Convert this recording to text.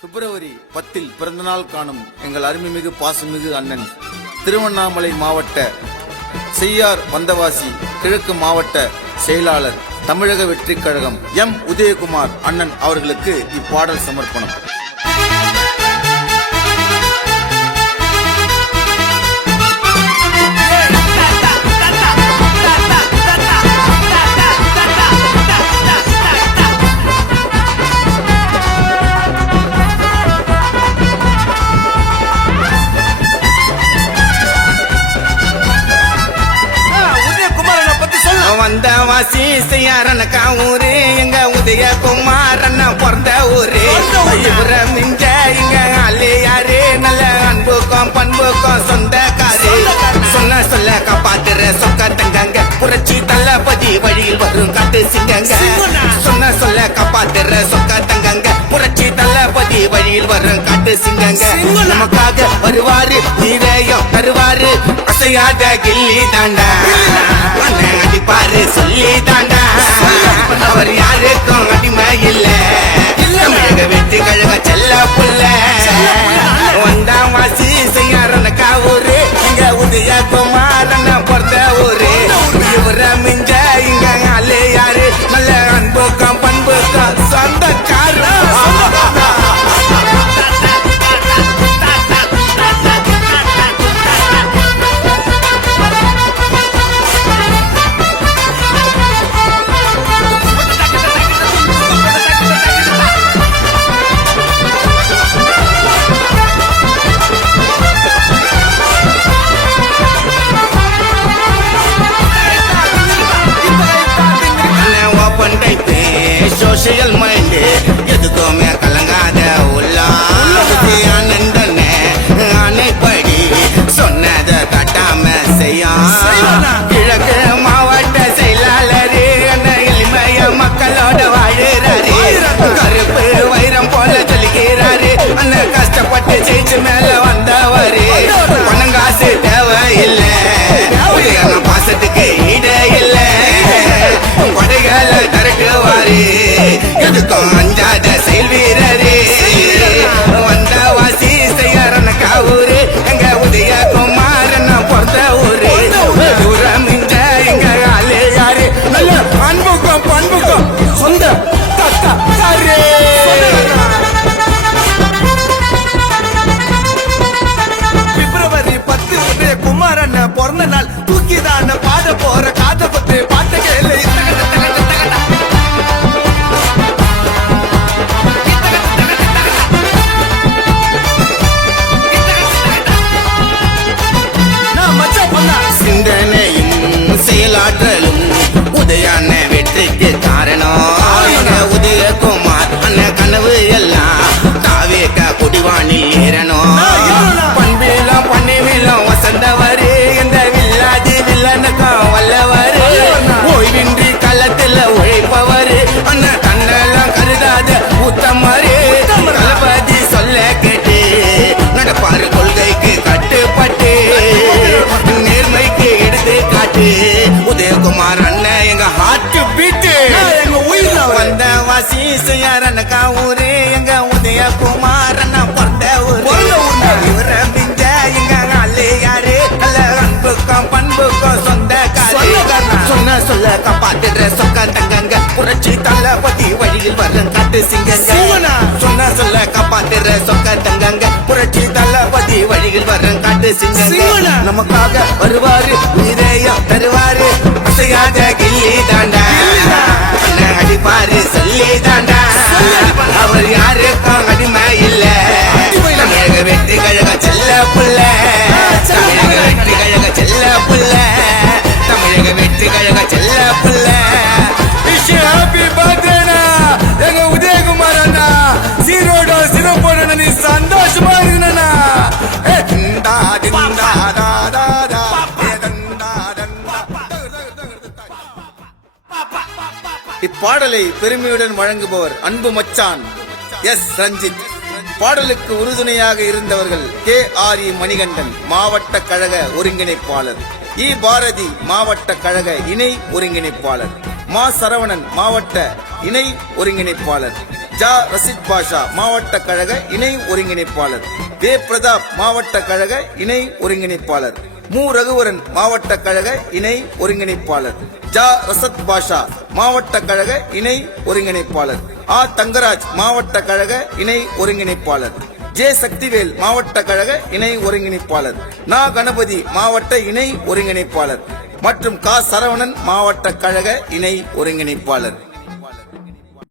பிப்ரவரி 10 பிறந்தநாள் காணும் எங்கள் அருமைமிகு பாசமிகு அண்ணன் திருவண்ணாமலை மாவட்ட செய்யார் வந்தவாசி கிழக்கு மாவட்ட செயலாளர் தமிழக வெற்றி கழகம் எம் உதயகுமார் அண்ணன் அவர்களுக்கு இப்பாடல் சமர்ப்பணம். வந்தவாசி செய்யாரனக்கா ஊரு எங்க உதயகுமாரன் பிறந்த ஊரு. இவர மிஞ்ச இங்க ஆளு யாரு நல்ல அன்புக்கும் பண்புக்கும் சொந்தக்காரு. சொன்ன சொல்ல காப்பாத்துற சொக்க தங்கங்க புரட்சி தளபதி வழியில் வரும் காட்டு சிங்கங்க. சொன்ன சொல்ல காப்பாத்துற சொக்க தங்கங்க புரட்சி தளபதி வழியில் வரும் காட்டு சிங்கங்க. நமக்காக வருவாரு நீரையும் தருவாரு அசையாத கில்லி தாண்டா அடிப்பாரு சொல்லி தாண்டா. அவர் யாருக்கும் அடிமை இல்ல தமிழக வெற்றி கழக செல்ல புள்ள. வந்தாம் வாசி செய்யாரனக்கா ஊரு இங்க உதயகுமாரன் பிறந்த ஊரு. இவர மிஞ்ச இங்க ஆளு யாரு நல்ல அன்புக்கும் பண்புக்கும் சொந்தக்காரன். சோசியல் மைண்ட் எதுக்குமே கலங்காத உள்ளானந்தன அணைப்படி சொன்னத தட்டாம செய்யும் கிழக்கு மாவட்ட செயலாளரே எளிமைய மக்களோட வாழுறாரு. கருப்பு வைரம் போல சொல்லிக்கிறாரு அண்ணன் கஷ்டப்பட்டு ஜெயிச்சு மேல வந்தவரு. பணம் காசு தேவையில்லை பாசத்துக்கு ஈட இல்லை படைகளை திரட்டுவாரு எதுக்கும் அஞ்சாத செயல் வீரரே. வந்தவாசி செய்யாரனக்கா ஊரு எங்க உதயகுமாரன் பிறந்த ஊரு. தூரம் இந்த எங்க ஆளு யாரு நல்ல அன்புக்கும் பண்புக்கும் சொந்த தக்காரே. பிப்ரவரி 10 உதயகுமாரன் பிறந்த நாள் தூக்கிதான் பாட போற காத பத்து பாட்டு கேளு. சிந்தனையும் செயலாற்றலும் உதயான வெற்றிக்கு காரணம். உதயகுமார் அண்ணன் கனவு எல்லாம் தாவேக்க குடிவானில் ஏறணும். பண்பிலும் பணிவிலும் வசந்தவரு இந்த வில்லாதி வில்லனுக்கும் வல்லவரு. ஓய்வின்றி களத்தில் உழைப்பவரு அண்ணன் தன்னெல்லாம் கருதாத உத்தமரு. தளபதி சொல்ல கேட்டு நடப்பாரு கொள்கைக்கு கட்டுப்பட்டு நேர்மைக்கு எடுத்து காட்டு. உதயகுமார் அண்ணன் எங்க ஹார்ட் பீட் எங்க உயிர். வந்த வாசி செய்யாரனக்கா ஊரு எங்க உதயகுமார் அண்ணன் பிறந்த ஊரு. இவர மிஞ்ச எங்க ஆளு யாரு நல்ல அன்புக்கும் பண்புக்கும் சொந்தக்காரு. சொன்ன சொல்ல காப்பாத்துற சொக்க தங்கங்க புரட்சி தளபதி வழியில் வரும் காட்டு சிங்கங்க. சொன்ன சொல்ல காப்பாத்துற சொக்க தங்கங்க புரட்சி தளபதி வழியில் வரும் காட்டு சிங்கங்க. நமக்காக வருவாரு நீரையும் தருவாரு அசையாத கில்லி தாண்டா அடிப்பாரு சொல்லி தாண்டா. அவர் யாருக்கும் அடிமை இல்ல தமிழக வெற்றி கழக செல்ல புள்ள. தமிழக வெற்றி கழக செல்ல புள்ள. தமிழக வெற்றி கழக செல்ல புள்ள. ஹாப்பி பர்த்டேனா எங்க உதயகுமார் அண்ணா. சீரோட சிறப்போட நீ சந்தோஷமா இருக்கணும்னா. இப்பாடலை பெருமையுடன் வழங்குபவர் அன்பு மச்சான் எஸ் ரஞ்சித். பாடலுக்கு உறுதுணையாக இருந்தவர்கள் KRE மணிகண்டன் மாவட்ட கழக ஒருங்கிணைப்பாளர், பாரதி மாவட்ட கழக இணை ஒருங்கிணைப்பாளர். மா சரவணன் மாவட்ட இணை ஒருங்கிணைப்பாளர், ஜா ரசித் பாஷா மாவட்ட கழக இணை ஒருங்கிணைப்பாளர், வே பிரதாப் மாவட்ட கழக இணை ஒருங்கிணைப்பாளர், மு ரகுவரன் மாவட்ட கழக இணை ஒருங்கிணைப்பாளர், ஜா ரசத் பாஷா மாவட்ட கழக இணை ஒருங்கிணைப்பாளர், ஆ தங்கராஜ் மாவட்ட கழக இணை ஒருங்கிணைப்பாளர், ஜே சக்திவேல் மாவட்ட கழக இணை ஒருங்கிணைப்பாளர், நா கணபதி மாவட்ட இணை ஒருங்கிணைப்பாளர் மற்றும் கா சரவணன் மாவட்ட கழக இணை ஒருங்கிணைப்பாளர்.